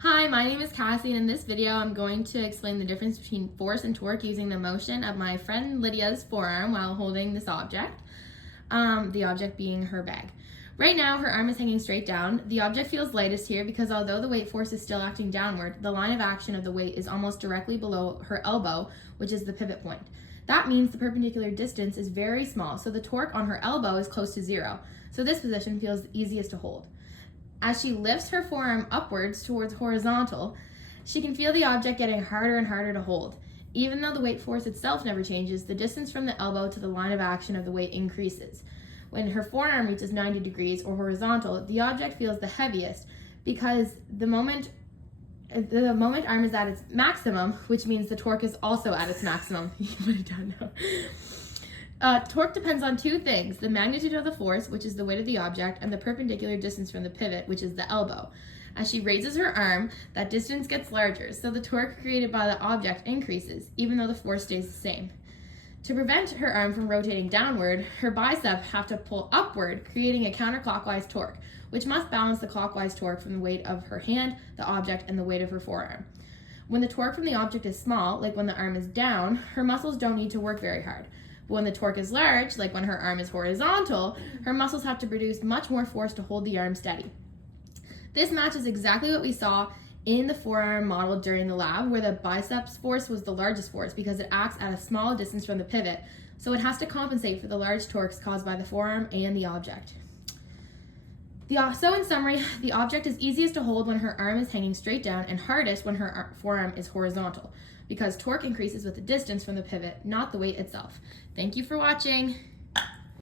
Hi, my name is Cassie, and in this video I'm going to explain the difference between force and torque using the motion of my friend Lydia's forearm while holding this object, the object being her bag. Right now, her arm is hanging straight down. The object feels lightest here because although the weight force is still acting downward, the line of action of the weight is almost directly below her elbow, which is the pivot point. That means the perpendicular distance is very small, so the torque on her elbow is close to zero. So this position feels the easiest to hold. As she lifts her forearm upwards towards horizontal, she can feel the object getting harder and harder to hold. Even though the weight force itself never changes, the distance from the elbow to the line of action of the weight increases. When her forearm reaches 90 degrees or horizontal, the object feels the heaviest because the moment arm is at its maximum, which means the torque is also at its maximum. You can put it down now. Torque depends on two things: the magnitude of the force, which is the weight of the object, and the perpendicular distance from the pivot, which is the elbow. As she raises her arm, that distance gets larger, so the torque created by the object increases, even though the force stays the same. To prevent her arm from rotating downward, her biceps have to pull upward, creating a counterclockwise torque, which must balance the clockwise torque from the weight of her hand, the object, and the weight of her forearm. When the torque from the object is small, like when the arm is down, her muscles don't need to work very hard. But when the torque is large, like when her arm is horizontal, her muscles have to produce much more force to hold the arm steady. This matches exactly what we saw in the forearm model during the lab, where the biceps force was the largest force because it acts at a small distance from the pivot, so it has to compensate for the large torques caused by the forearm and the object. So in summary, the object is easiest to hold when her arm is hanging straight down and hardest when her forearm is horizontal, because torque increases with the distance from the pivot, not the weight itself. Thank you for watching.